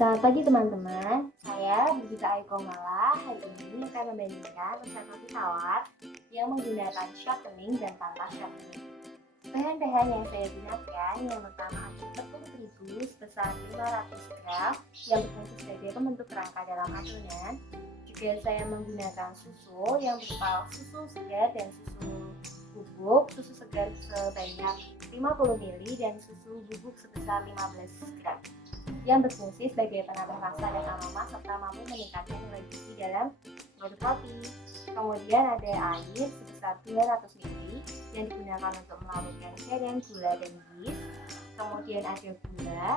Selamat pagi teman-teman, saya Budita Aiko Mala. Hari ini akan membandingkan resep roti tawar yang menggunakan shortening dan tanpa shortening. Bahan-bahan yang saya gunakan, yang pertama ada tepung terigu sebesar 500 gram yang berfungsi sebagai pembentuk kerangka dalam adonan. Juga saya menggunakan susu yang berupa susu segar dan susu bubuk, susu segar sebanyak 50 ml dan susu bubuk sebesar 15 gram yang berfungsi sebagai penambah rasa dan aroma serta mampu meningkatkan nilai gizi dalam produk roti. Kemudian ada air sebesar 200 ml yang digunakan untuk melarutkan cairan gula dan yeast. Kemudian ada gula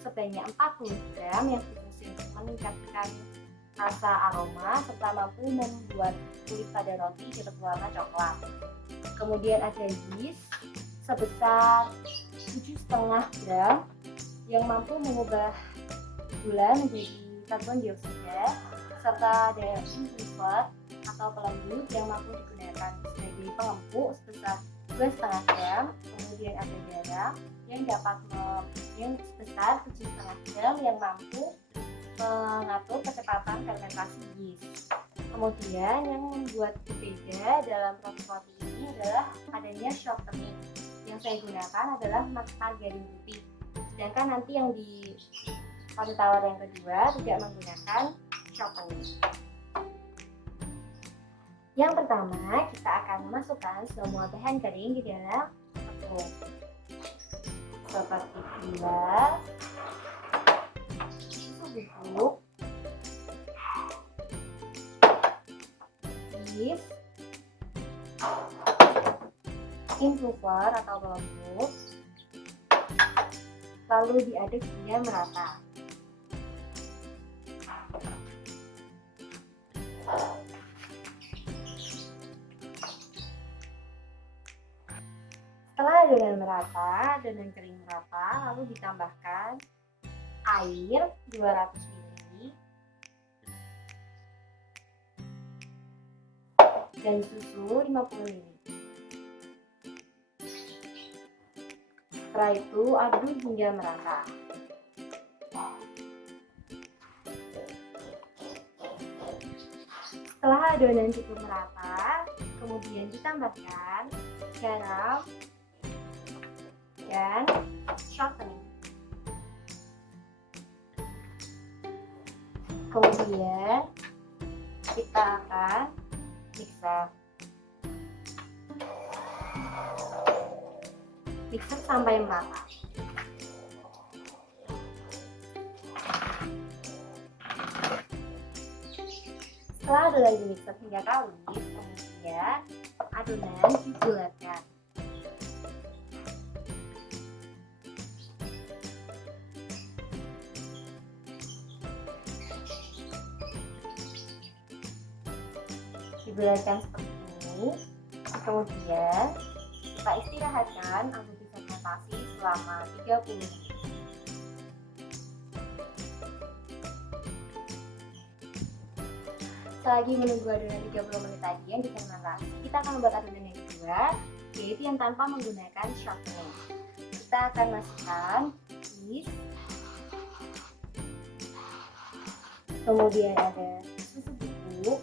sebanyak 40 gram yang berfungsi untuk meningkatkan rasa aroma serta mampu membuat kulit pada roti dapat warna coklat. Kemudian ada yeast sebesar 7,5 gram yang mampu mengubah gula menjadi karbon dioksida, serta ada improver atau pelembut yang mampu digunakan sebagai pengempuk sebesar 2,5 gram. Kemudian ada garam yang sebesar 7,5 gram yang mampu mengatur kecepatan fermentasi yeast. Kemudian yang membuat berbeda dalam proses roti ini adalah adanya shortening. Yang saya gunakan adalah margarin putih. Sedangkan nanti yang di roti tawar yang kedua tidak menggunakan shortening. Yang pertama, kita akan memasukkan semua bahan kering di dalam tepung seperti gula, susu bubuk, yeast, improver atau pelembut, lalu diaduk hingga merata. Setelah adonan merata, adonan kering merata, lalu ditambahkan air 200 ml dan susu 50 ml. Setelah itu aduk hingga merata. Setelah adonan cukup merata, kemudian ditambahkan garam dan shortening. Kemudian kita akan mixer sampai merata. Setelah adonan dimixer hingga kalis, kemudian adonan dibulatkan. Dibulatkan seperti ini. Kemudian kita istirahatkan untuk fermentasi selama 30 menit. Selagi menunggu adonan 30 menit tadi yang difermentasi, kita akan membuat adonan yang kedua, yaitu yang tanpa menggunakan shortening. Kita akan masukkan yeast, kemudian ada susu bubuk,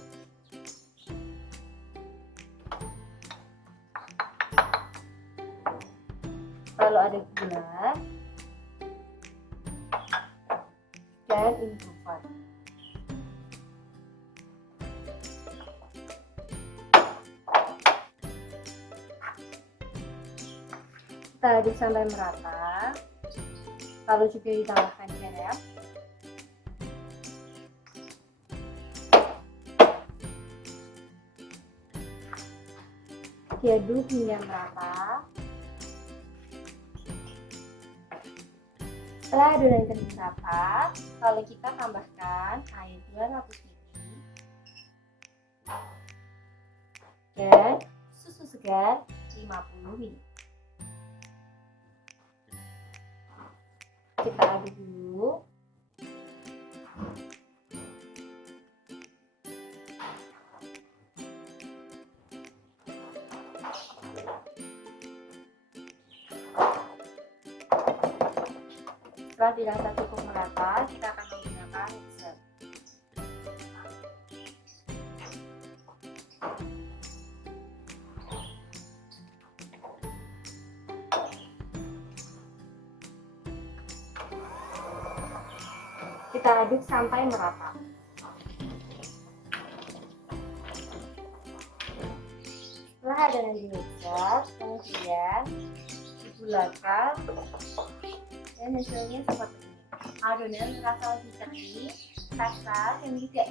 lalu ada gula dan improver. Kita aduk sampai merata, lalu juga ditambahkan garam, diaduk hingga merata. Setelah adonan kering merata, lalu kita tambahkan air 200 ml dan susu segar 50 ml. Kita aduk dulu. Setelah dirasa cukup merata, kita akan Kita aduk sampai merata. Setelah adonan dimixer, kemudian digulakan dan hasilnya seperti ini. Adonan terasa lebih kering, kasar, dan tidak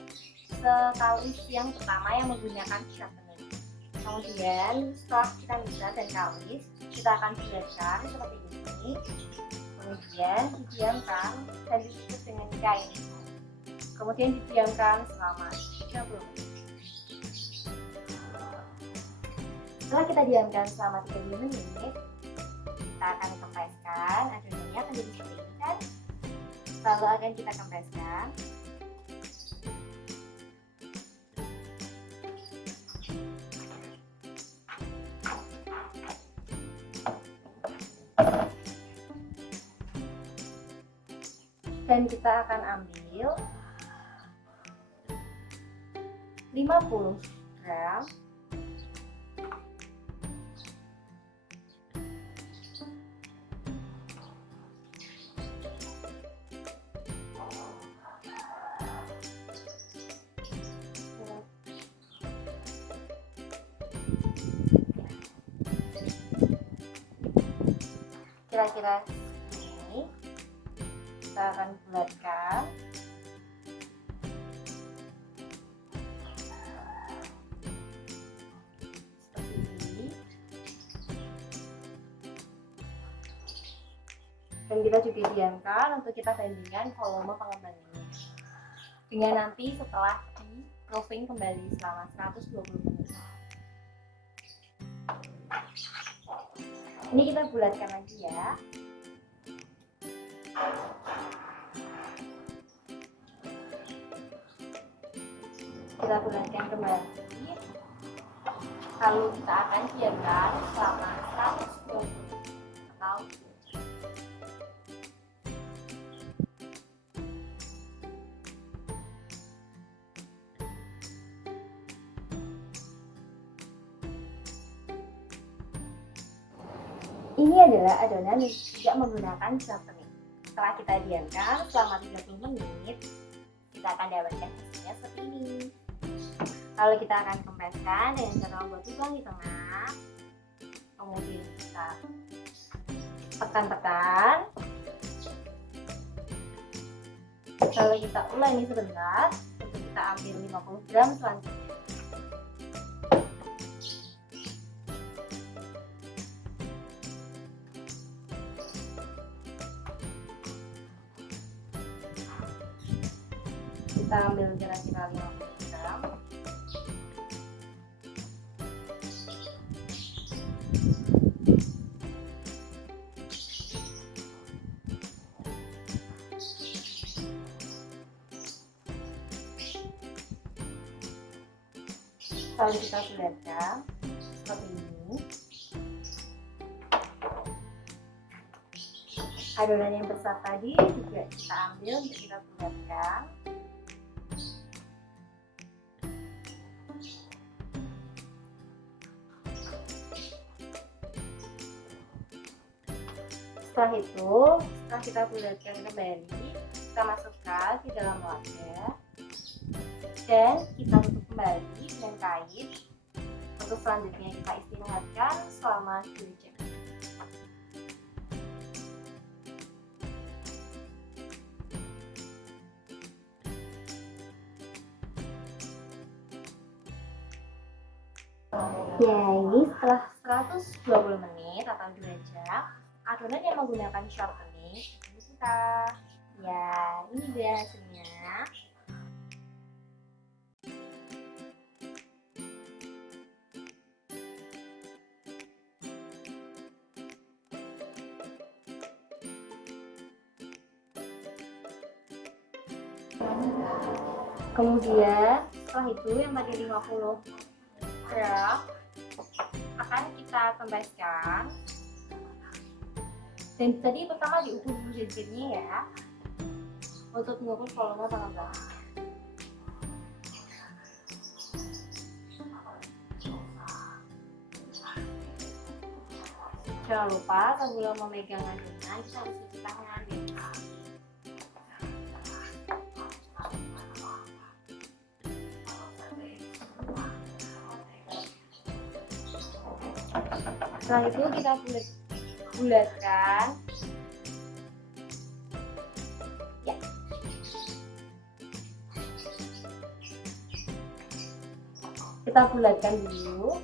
sekalis yang pertama yang menggunakan sharpener. Kemudian setelah kita mixer dan kalis, kita akan bulatkan seperti ini. Kemudian didiamkan dan ditutup dengan kain. Kemudian didiamkan selama 30 menit. Setelah kita diamkan selama 30 menit, kita akan kempeskan. Adonannya akan jadi seperti ini kan? Lalu akan kita kempeskan. Dan kita akan ambil 50 gram kira-kira ini. Kita akan bulatkan. Seperti ini. Dan kita juga diamkan untuk kita bandingkan volume pengembangannya. Dengan nanti setelah di proofing kembali selama 120 menit. Ini kita bulatkan lagi ya. Kita bulatkan kembali, lalu kita akan diamkan selama 120 menit atau ini adalah adonan yang tidak menggunakan sharpening. Setelah kita diamkan selama 30 menit, kita akan dapatkan hasilnya seperti ini. Lalu kita akan kempeskan dengan cara membuat lubang di tengah. Kemudian kita tekan-tekan. Lalu kita ulangi sebentar untuk kita ambil 50 gram selanjutnya. Kita ambil kira-kira 50 gram. Lalu kita bulatkan seperti ini. Adonan yang besar tadi juga kita ambil untuk kita bulatkan. Setelah itu, setelah kita bulatkan kembali, kita masukkan ke dalam wadah dan kita tutup kembali dengan kain. Untuk selanjutnya kita istirahatkan selama 2 jam. Ya, ini setelah 120 menit atau 2 jam, adonan yang menggunakan shortening ini kita. Ya, ini dia hasilnya. Kemudian setelah itu yang tadi 50 gram akan kita kempeskan. Dan tadi pertama diukur dulu jadinya ya, untuk mengukur volume pengembangan. Jangan lupa sebelum memegang adonan kita harus cuci tangan ya. Setelah itu kita bulatkan. Ya. Kita bulatkan dulu.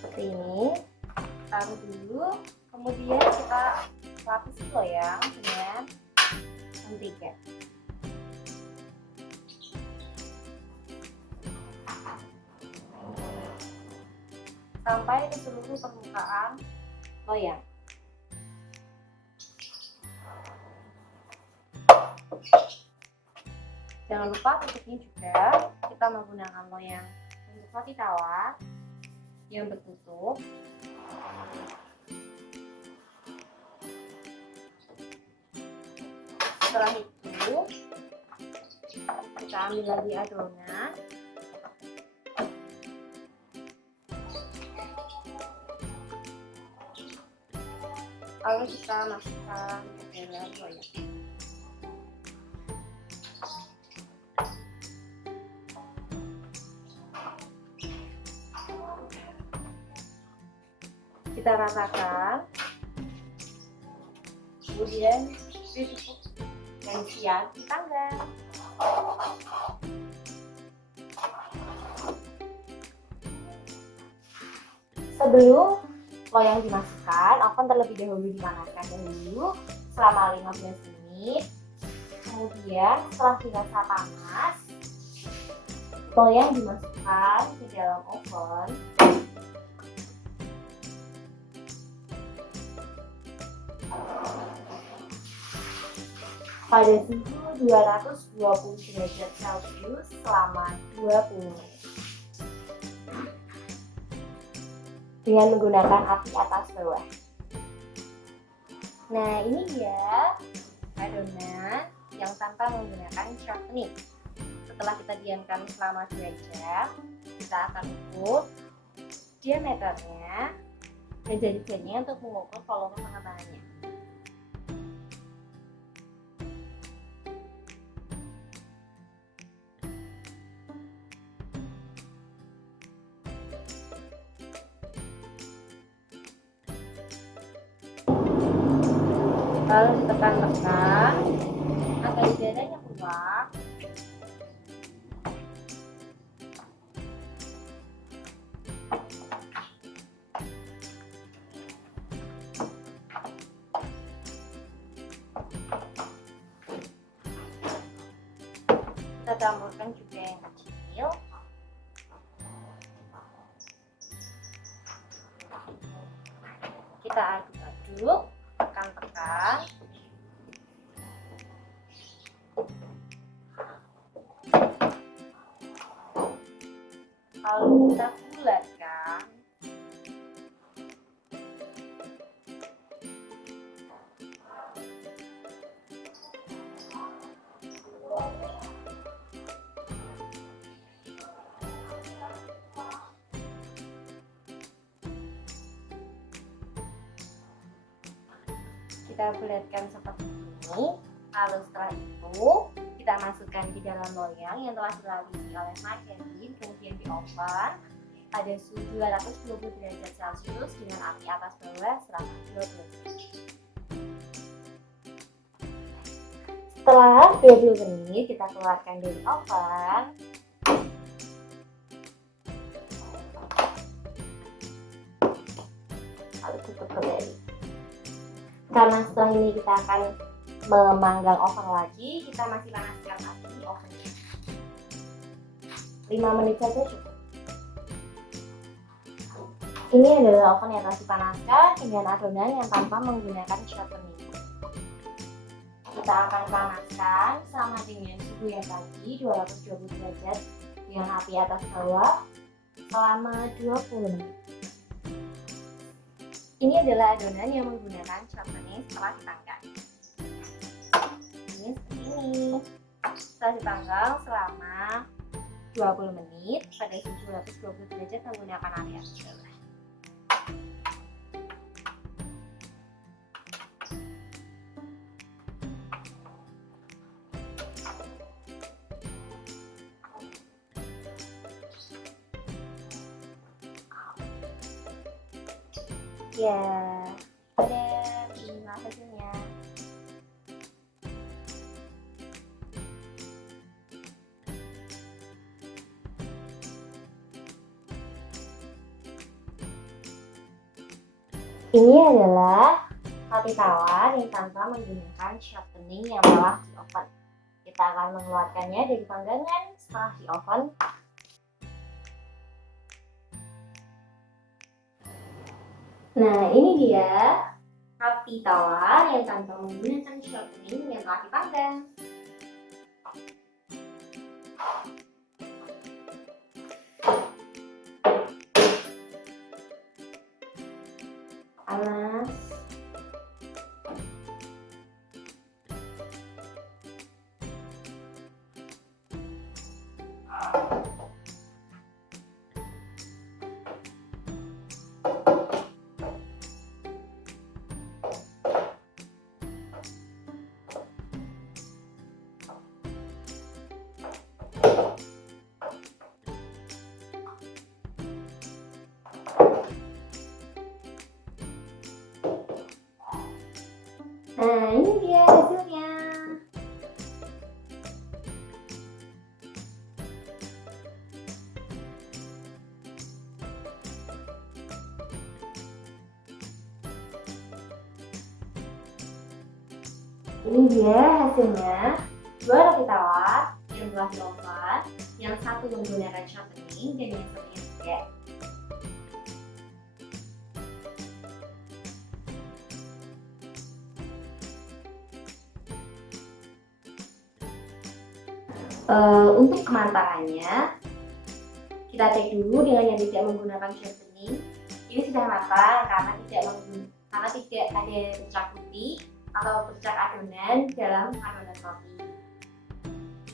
Seperti ini, taruh dulu, kemudian kita lapisi loyang dengan mentega. Sampai di seluruh permukaan loyang. Jangan lupa tutupnya juga, kita menggunakan loyang untuk roti tawar yang bertutup. Setelah itu kita ambil lagi adonan, lalu kita masukkan ke dalam loyang. Kita ratakan, kemudian ditutup dan siap dipanggang. Sebelum loyang dimasukkan, oven terlebih dahulu dipanaskan dulu selama 15 menit. Kemudian setelah dirasa panas, loyang dimasukkan ke dalam oven. Pada suhu 220 derajat Celcius selama 20 menit. Dengan menggunakan api atas bawah. Nah, ini dia adonan yang tanpa menggunakan softening. Setelah kita diamkan selama 2 jam, kita akan ukur diameternya dan jari-jarinya untuk mengukur volume pengembangannya. Lalu ditekan-tekan agar udaranya keluar. Kita campurkan juga yang kecil. Kita aduk-aduk, tekan-tekan. Lalu kita bulatkan. Kita bulatkan seperti ini. Lalu setelah itu kita masukkan di dalam loyang yang telah dilapisi oleh margarin, kemudian di oven pada suhu 220 derajat Celcius dengan api atas bawah selama 20 menit. Setelah 20 menit kita keluarkan dari oven. untuk kembali. Karena setelah ini kita akan memanggang oven lagi, kita masih panaskan lagi ovennya. 5 menit saja cukup. Ini adalah oven yang telah dipanaskan dengan adonan yang tanpa menggunakan shortening. Kita akan panaskan sama dengan suhu yang tadi 220 derajat dengan api atas bawah selama 20 menit. Ini adalah adonan yang menggunakan shortening setelah dipanggang. Ini seperti ini. Setelah dipanggang selama 20 menit pada suhu 220 derajat menggunakan api atas bawah. Ya, ada inilah hasilnya. Ini adalah roti tawar yang tanpa menggunakan shortening yang telah di oven. Kita akan mengeluarkannya dari panggangan setelah di oven. Nah, ini dia roti tawar yang tanpa menggunakan shortening yang telah dipanggang. Panas. Nah, ini dia hasilnya. Ini dia hasilnya. 2 roti tawar yang telah di oven, yang satu menggunakan shortening dan yang satunya tidak. Untuk kemantangannya, kita cek dulu dengan yang tidak menggunakan shortening. Ini sudah matang karena tidak ada bercak putih atau bercak adonan dalam adonan roti.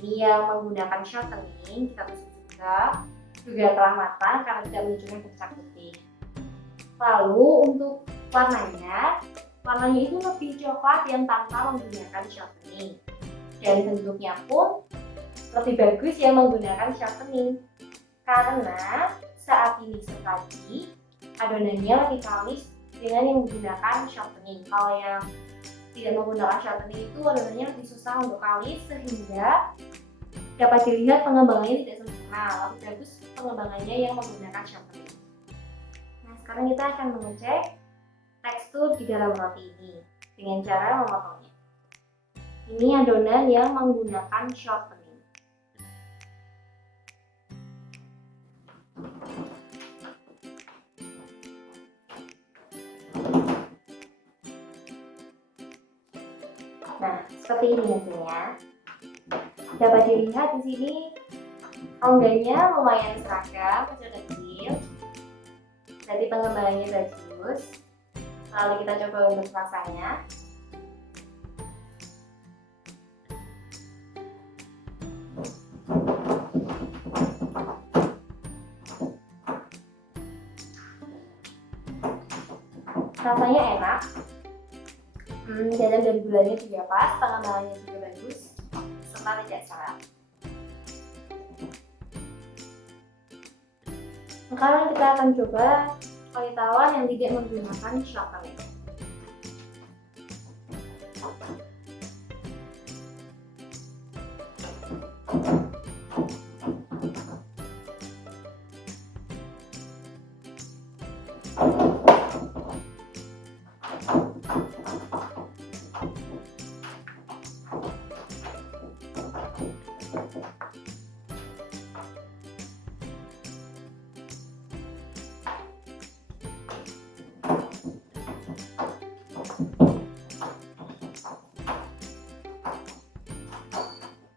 Ini yang menggunakan shortening kita tusuk juga telah matang karena tidak menunjukkan bercak putih. Lalu untuk warnanya itu lebih coklat yang tanpa menggunakan shortening, dan bentuknya pun lebih bagus yang menggunakan shortening karena saat dimixer tadi adonannya lebih kalis dengan yang menggunakan shortening. Kalau yang tidak menggunakan shortening itu adonannya lebih susah untuk kalis sehingga dapat dilihat pengembangannya tidak sempurna. Lebih bagus pengembangannya yang menggunakan shortening. Nah, sekarang kita akan mengecek tekstur di dalam roti ini dengan cara memotongnya. Ini adonan yang menggunakan shortening. Nah, seperti ini hasilnya. Dapat dilihat di sini rongganya lumayan seragam, kecil-kecil. Jadi pengembangannya bagus. Lalu kita coba untuk rasanya. Rasanya enak. Dalam dan gulanya juga pas, pengembangannya juga bagus, serta tidak serat. Sekarang kita akan coba roti tawar yang tidak menggunakan shortening.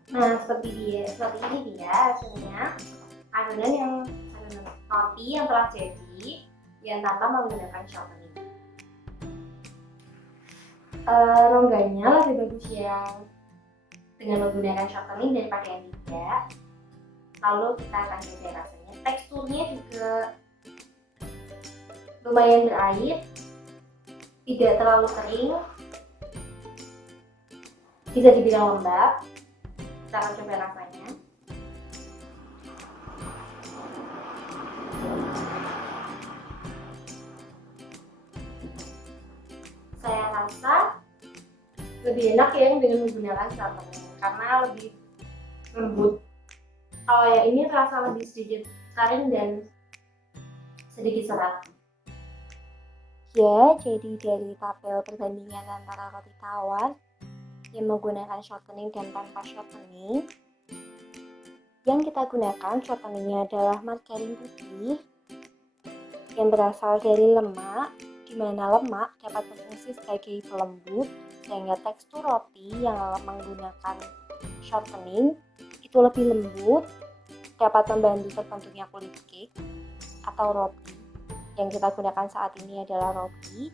Nah, seperti ini dia hasilnya adonan roti yang telah jadi yang tanpa menggunakan shortening. Rongganya lebih bagus yang dengan menggunakan shortening daripada yang tidak. Lalu kita akan coba rasanya. Teksturnya juga lumayan berair, tidak terlalu kering, bisa dibilang lembab. Kita akan coba rasanya. Saya rasa lebih enak ya dengan menggunakan shortening karena lebih lembut. Kalau yang ini rasa lebih sedikit kering dan sedikit serat. Ya, jadi dari tabel perbandingan antara roti tawar yang menggunakan shortening dan tanpa shortening, yang kita gunakan shorteningnya adalah margarin putih yang berasal dari lemak, di mana lemak dapat berfungsi sebagai pelembut sehingga tekstur roti yang menggunakan shortening itu lebih lembut, dapat membantu terbentuknya kulit cake atau roti. Yang kita gunakan saat ini adalah roti,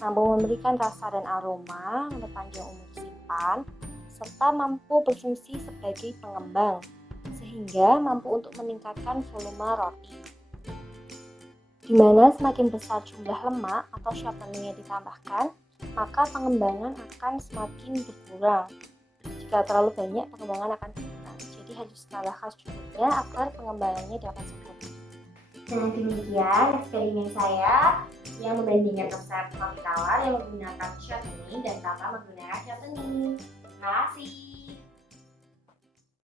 mampu memberikan rasa dan aroma, memperpanjang umur simpan, serta mampu berfungsi sebagai pengembang, sehingga mampu untuk meningkatkan volume roti. Di mana semakin besar jumlah lemak atau shortening yang ditambahkan, maka pengembangan akan semakin berkurang. Jika terlalu banyak, pengembangan akan berkurang. Jadi harus ditambahkan secukupnya agar pengembangannya dapat sempurna. Nah, demikian eksperimen saya yang membandingkan resep roti tawar yang menggunakan shortening dan tanpa menggunakan shortening. Terima kasih.